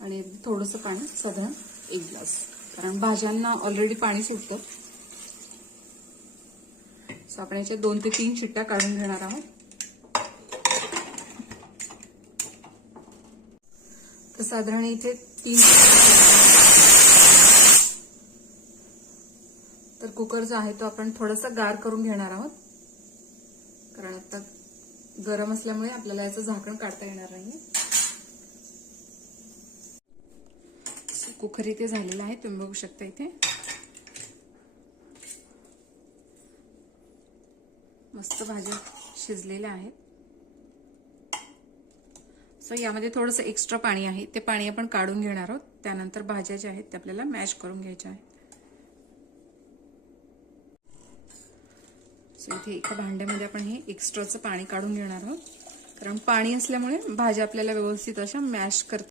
आणि थोडंसं पाणी, साधारण 1 ग्लास, कारण भाज्यांना ऑलरेडी पाणी सुटतं. सो आपण याच्या 2 ते 3 शिट्ट्या काढून घेणार आहोत. तर साधारण इथे 3 तर कुकर जो आहे तो आपण थोडासा गार करून घेणार आहोत, कारण आता गरम असल्यामुळे आपल्याला याचं झाकण काढता येणार नाहीये. कुकर इथे झालेला आहे, तुम्ही बघू शकता इथे मस्त भाज्या शिजलेल्या आहेत. सो यामध्ये थोडंसं एक्स्ट्रा पाणी आहे, ते पाणी आपण काढून घेणार आहोत. त्यानंतर भाज्या ज्या आहेत ते आपल्याला मॅश करून घ्यायच्या आहेत. सो इथे एका भांड्यामध्ये आपण हे एक्स्ट्राचं पाणी काढून घेणार आहोत, कारण पाणी असल्यामुळे भाज्या आपल्याला व्यवस्थित अशा मॅश करता